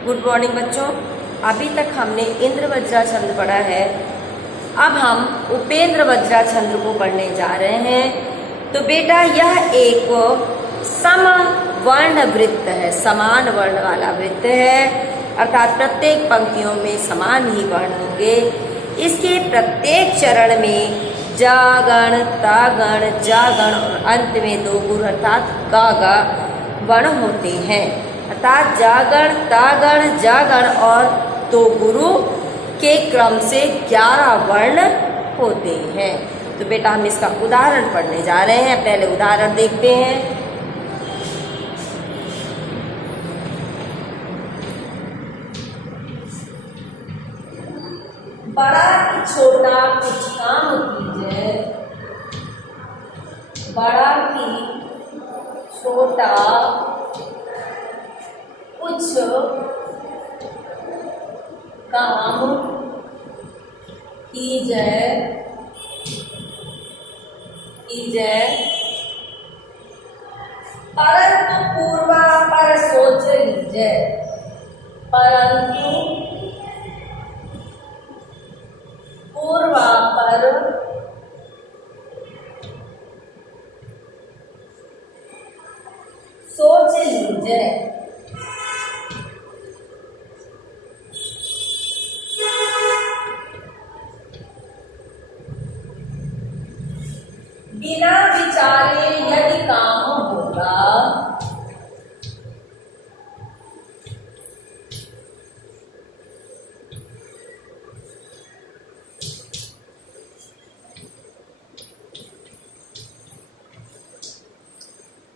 Good morning बच्चों। अभी तक हमने इंद्र वज्रा छंद पढ़ा है। अब हम उपेंद्र वज्रा छंद को पढ़ने जा रहे हैं। तो बेटा यह एक सम वर्ण वृत्त है, समान वर्ण वाला वृत्त है, अर्थात प्रत्येक पंक्तियों में समान ही वर्ण होंगे। इसके प्रत्येक चरण में जागण, तागण, जागण और अंत में दो गुरु अर्थात गागा वर्ण होते हैं। अर्थात जागण, तागण, जागण और दो गुरु के क्रम से 11 वर्ण होते हैं। तो बेटा हम इसका उदाहरण पढ़ने जा रहे हैं। पहले उदाहरण देखते हैं। बड़ा कि छोटा कुछ काम कीजिए, बड़ा कि छोटा कुछ काम कीजिए, परंतु पूर्वापर सोच लीजिए, परंतु पूर्वापर सोच लीजिए। बिना विचारे यदि काम होगा,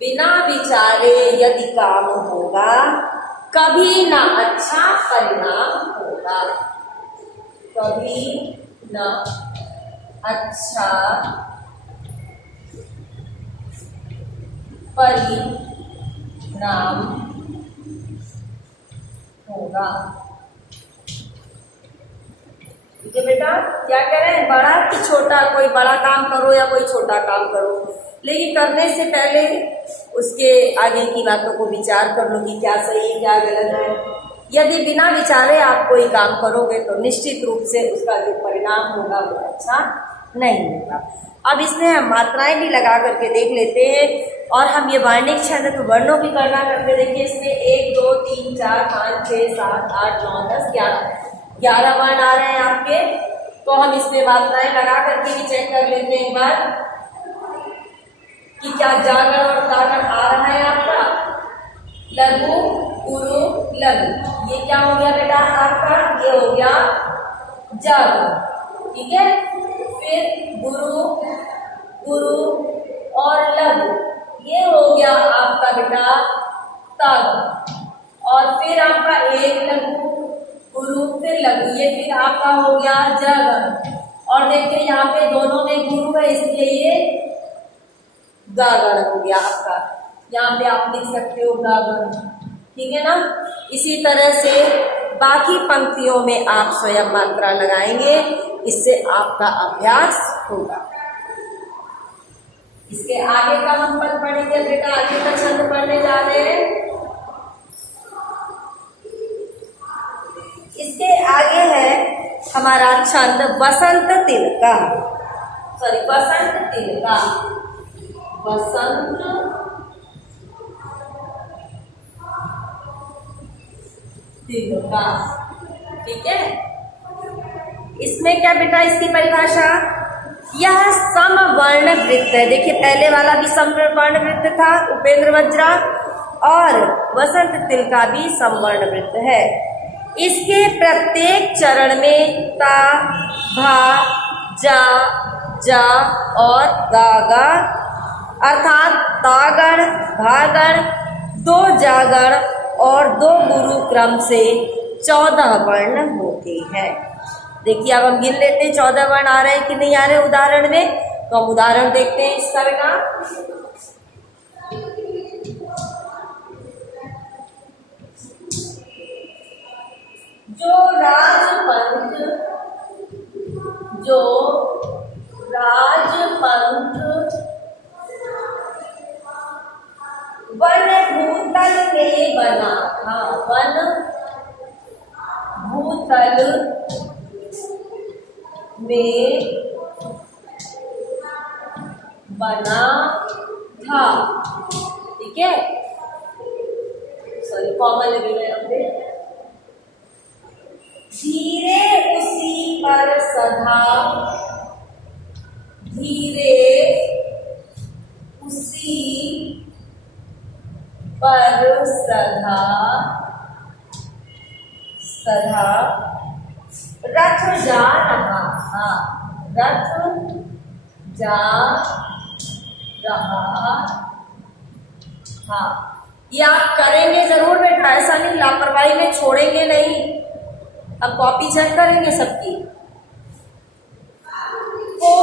बिना विचारे यदि काम होगा, कभी ना अच्छा परिणाम होगा, कभी ना अच्छा परिणाम होगा। ठीक है बेटा, क्या करें, बड़ा कि छोटा, कोई बड़ा काम करो या कोई छोटा काम करो, लेकिन करने से पहले उसके आगे की बातों को विचार कर लो कि क्या सही है क्या गलत है। यदि बिना विचारे आप कोई काम करोगे तो निश्चित रूप से उसका जो परिणाम होगा वो अच्छा नहीं होगा। अब इसमें हम मात्राएं भी लगा करके देख लेते हैं और हम ये वर्णिक छंद तो वर्णों की गणना करके देखिए। इसमें 1 2 3 4 5 6 7 8 9 10 11 वर्ण आ रहे हैं आपके। तो हम इसमें मात्राएं लगा करके भी चेक कर लेते हैं एक बार कि क्या जागरण और तागण आ रहा है आपका। लघु गुरु लघु, ये क्या हो गया बेटा आपका, ये हो गया जागरण। ठीक है, फिर गुरु गुरु और लघु, ये हो गया आपका बेटा तागण। और फिर आपका एक लघु गुरु फिर लघु, ये फिर आपका हो गया जागरण। और देखिए यहाँ पे दोनों में गुरु है इसलिए ये गागण हो गया आपका। यहाँ पे आप लिख सकते हो गागण। ठीक है ना। इसी तरह से बाकी पंक्तियों में आप स्वयं मात्रा लगाएंगे, इससे आपका अभ्यास होगा। इसके आगे का हम पद पढ़ेंगे बेटा, आगे का छंद पढ़ने जा रहे हैं। इसके आगे है हमारा छंद वसंत तिलका, वसंत तिलका, वसंत तिलका। ठीक है, इसमें क्या बेटा इसकी परिभाषा, यह समवर्ण वृत्त है। देखिए पहले वाला भी समवर्ण वृत्त था उपेंद्र वज्रा, और वसंत तिलका भी समवर्ण वृत्त है। इसके प्रत्येक चरण में ता, भा, जा और गागा अर्थात तागण, भागण, 2 जागण और 2 गुरु क्रम से 14 वर्ण होते हैं। देखिए अब हम गिन लेते हैं 14 वर्ण आ रहे हैं कि नहीं आ रहे उदाहरण में। तो हम उदाहरण देखते हैं इसका बेटा। जो राजपंथ वन भूतल में बना था, वन भूतल में बना था। ठीक है, सॉरी कॉमन लगी है यहाँ पे। धीरे उसी पर सधा, धीरे उसी पर सधा, सधा रथ जा रहा। हाँ, रथ जा रहा। हाँ, ये आप करेंगे जरूर बेटा, ऐसा नहीं लापरवाही में छोड़ेंगे नहीं। अब कॉपी चेक करेंगे सबकी। को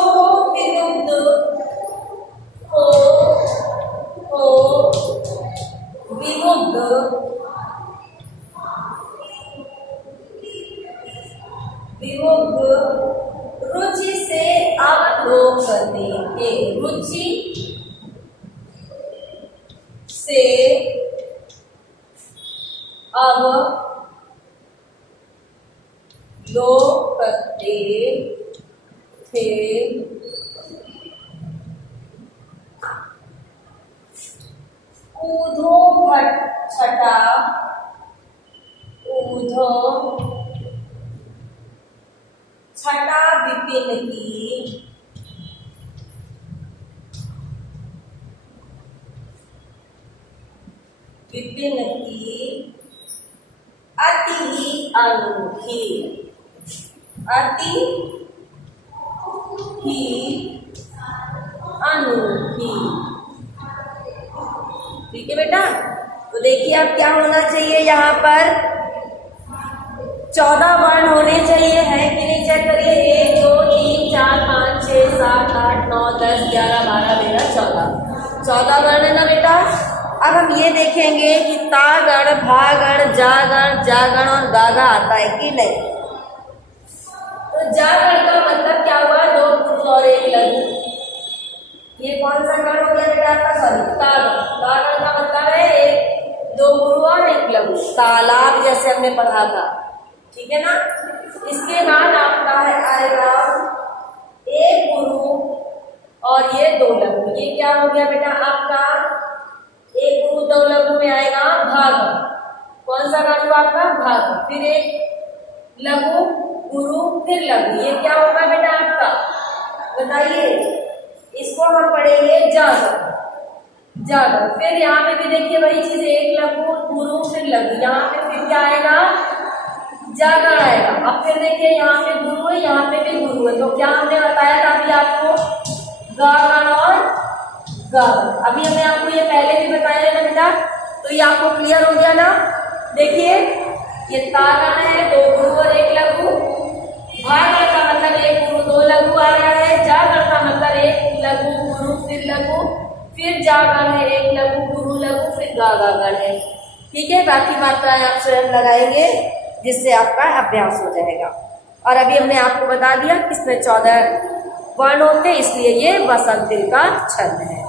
विरुद्ध, को विरुद्ध, विरुद्ध रुचि से अवलोकने के, रुचि से अवलोकते थे। ऊधो घट छटा, ऊधो छटा विपिन की, विपिन की अति ही अनूठी, अति ही अनूठी। ठीक है बेटा, तो देखिए अब क्या होना चाहिए यहाँ पर, 14 वर्ण होने चाहिए, है कि नहीं? चेक करिए, 1 2 3 4 5 6 7 8 9 10 11 12 13 14 वर्ण है ना बेटा। अब हम ये देखेंगे कि ता गण, भा गण, जा गण, जा गण और गागा आता है कि नहीं। तो जा गण का मतलब क्या हुआ? 2 पुरुष और 1 लघु। ये कौन सा गण हो गया बेटा आपका? सॉरी, ता गण। ता गण का मतलब है 2 गुरु और 1 लघु, तालाब जैसे हमने पढ़ा था। ठीक है ना। इसके बाद आपका है आएगा 1 गुरु और ये 2 लघु। ये क्या हो गया बेटा आपका? 1 गुरु 2 लघु में आएगा भाग। कौन सा गण हुआ आपका? भाग। फिर 1 लघु, गुरु, फिर लघु। ये क्या होगा बेटा आपका? बताइए। इसको हम पढ़ेंगे जागर, जागर। फिर यहाँ पे भी देखिए वही चीज, 1 लघु, गुरु, फिर लघु। यहाँ पे फिर क्या आएगा? जागरण आएगा। अब फिर देखिए यहाँ पे गुरु है, यहाँ पे भी गुरु है। तो क्या हमने बताया था अभी आपको? गागण और गागण। अभी हमने आपको ये पहले भी बताया है बेटा, तो ये आपको क्लियर हो गया ना। देखिए ये तागण है, 2 गुरु और 1 लघु। भागण का मतलब 1 गुरु 2 लघु आ रहा है। जागरण का मतलब 1 लघु गुरु फिर लघु, फिर जागरण है 1 लघु गुरु लघु, फिर गागण है। ठीक है, बाकी मात्राएं आप स्वयं लगाएंगे जिससे आपका अभ्यास हो जाएगा। और अभी हमने आपको बता दिया कि इसमें 14 वर्ण होते हैं, इसलिए ये वसंतिल का छंद है।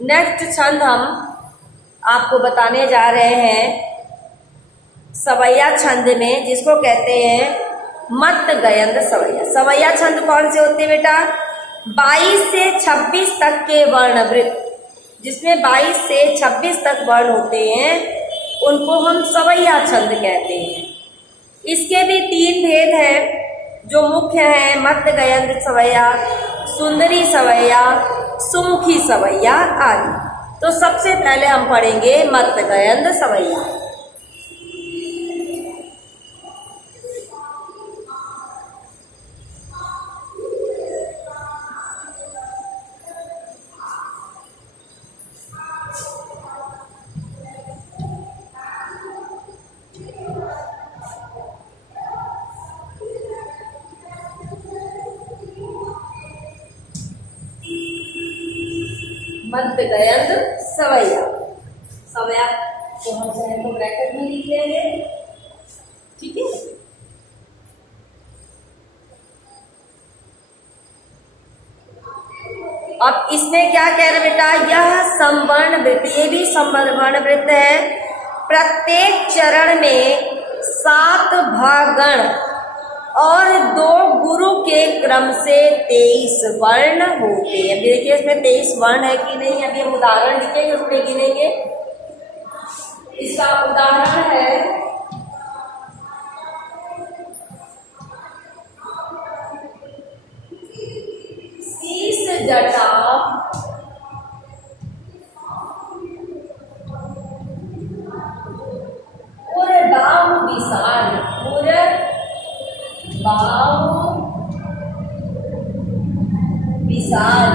नेक्स्ट छंद हम आपको बताने जा रहे हैं सवैया छंद में, जिसको कहते हैं मत गयंद सवैया। सवैया छंद कौन से होते हैं बेटा? 22 से 26 तक के वर्णवृत्त, जिसमें 22 से 26 तक वर्ण होते हैं, उनको हम सवैया छंद कहते हैं। इसके भी 3 भेद हैं जो मुख्य हैं: मत गयंद सवैया, सुंदरी सवैया, सुमुखी सवैया आदि। तो सबसे पहले हम पढ़ेंगे मत गयंद सवैया। मत गयंद सवैया। सवैया को हम चाहे तो ब्रैकेट में लिख लेंगे। ठीक है, अब इसमें क्या कह रहे बेटा, यह समवर्ण वृत्त, ये भी समवर्ण वृत्त है। प्रत्येक चरण में 7 भागण और 2 गुरु के क्रम से 23 वर्ण होते हैं। देखिए इसमें 23 वर्ण है कि नहीं, अभी हम उदाहरण लिखेंगे उसमें गिनेंगे। इसका उदाहरण है शीश जटा बाहु विशाल, बाहु विशाल,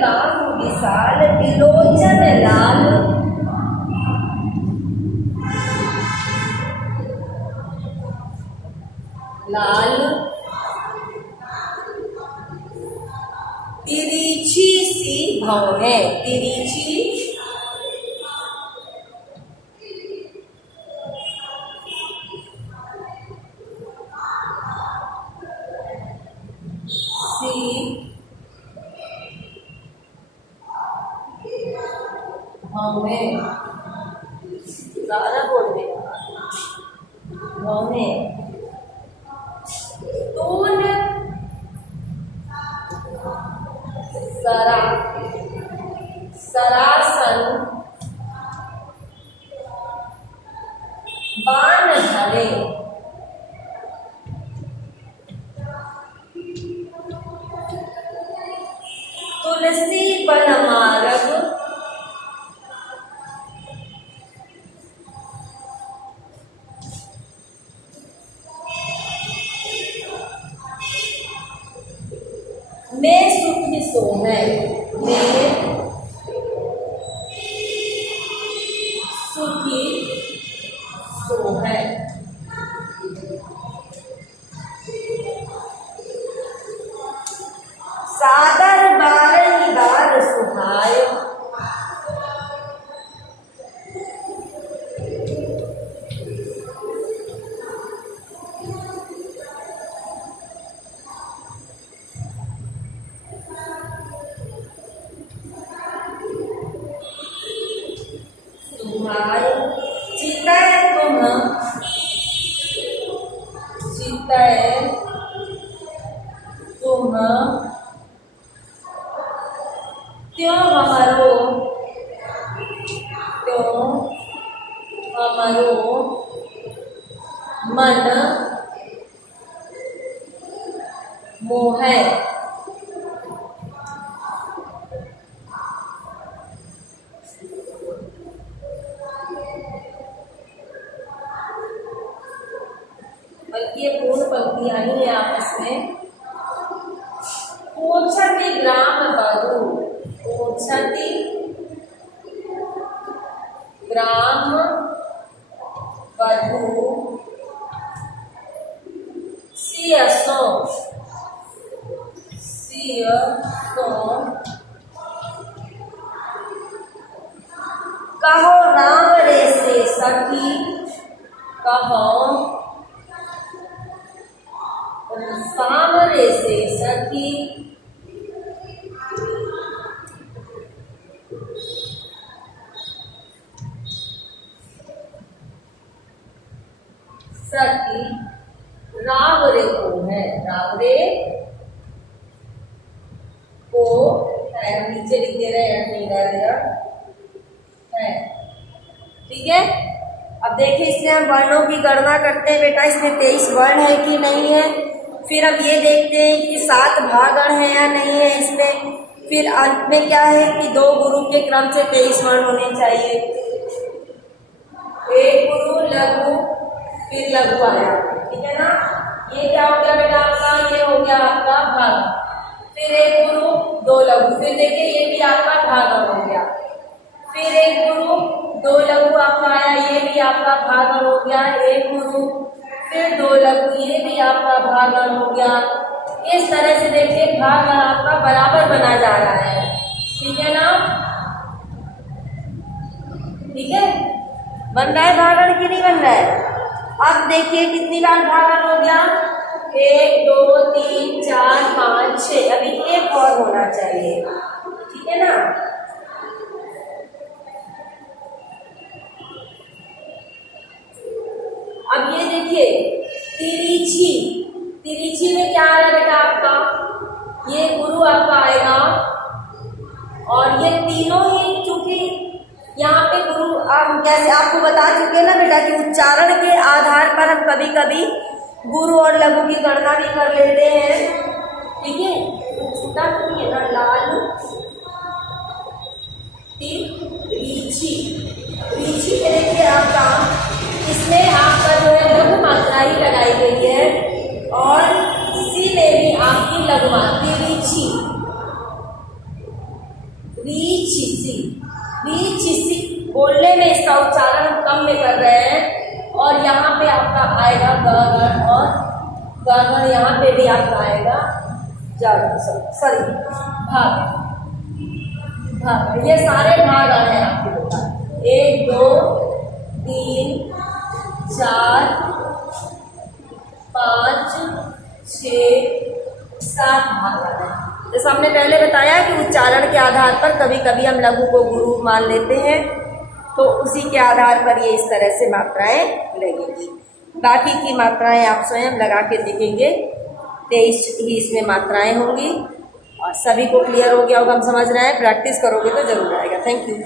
बाहु विशाल, विलोचन लाल, लाल, तिरछी सी भौं है, तिरछी सी भौं है, ज़्यादा बोल दे भौं है। तून सरासन बाण धरे, तुलसी बन मार्ग, मैं सुखी सो है, मैं सुखी सो है। सादर बारही बार सुहाय, चितय तुम, चितय तुम, त्यों हमारो, त्यों हमारो मन मोहे। बल्कि ये पूर्ण पंक्तियां ही है आपस में। पोछति ग्राम बधू, पोछति ग्राम बधू, सियसो, सियसो कहो राम रे से सखी, कहो सामरे से सखी, सखी रावरे को है, रावरे को है, नीचे लिख दे रहे हैं है, ठीक है। अब देखिए इसमें हम वर्णों की गणना करते हैं बेटा, इसमें 23 वर्ण है कि नहीं है। फिर अब ये देखते हैं कि 7 भागण है या नहीं है इसमें। फिर अंत में क्या है कि 2 गुरु के क्रम से 23 वर्ण होने चाहिए। एक गुरु लघु, फिर लघु आया, ठीक है ना। ये क्या हो गया बेटा आपका, ये हो गया आपका भाग। फिर एक गुरु 2 लघु, फिर देखिए ये भी आपका भागण हो गया। फिर एक गुरु 2 लघु आपका आया, ये भी आपका भागण हो गया। एक गुरु, फिर 2 लघु, ये भी आपका भागण हो गया। इस तरह से देखिए भागण आपका बराबर बना जा रहा है, ठीक है ना। ठीक है, बन रहा है भागण कि नहीं बन रहा है। अब देखिए कितनी बार भागन हो गया, 1 2 3 4 5 6, अभी एक और होना चाहिए, ठीक है ना। अब ये देखिए तिरछी, तिरछी में क्या आ रहा है बेटा आपका, ये गुरु आपका आएगा, और ये तीनों ही चूंकि यहाँ पे गुरु हम जैसे आपको बता चुके हैं ना बेटा कि उच्चारण के आधार पर हम कभी कभी गुरु और लघु की गणना भी कर लेते हैं, ठीक है। तो छोटा तो है ना, लाल तिरछी, तिरछी के देखिए आपका, इसमें आपका जो है लघु मात्रा ही लगाई गई है, और सी में भी आपकी लघु मात्रा, तिरछी, रीछिसी, रीछिसी बोलने में इसका उच्चारण हम कम में कर रहे हैं, और यहाँ पे आपका आएगा गगन, और गगन यहाँ पे भी आपका आएगा सॉरी भाग, भाग, ये सारे भाग आ रहे हैं आपके बेटा, 1 2 3 4 5 6 7 भाग आ रहे हैं। जैसे हमने पहले बताया कि उच्चारण के आधार पर कभी कभी हम लघु को गुरु मान लेते हैं, तो उसी के आधार पर ये इस तरह से मात्राएं लगेंगी। बाकी की मात्राएं आप स्वयं लगा के देखेंगे, 23 ही इसमें मात्राएं होंगी, और सभी को क्लियर हो गया होगा, हम समझ रहे हैं। प्रैक्टिस करोगे तो जरूर आएगा। Thank you.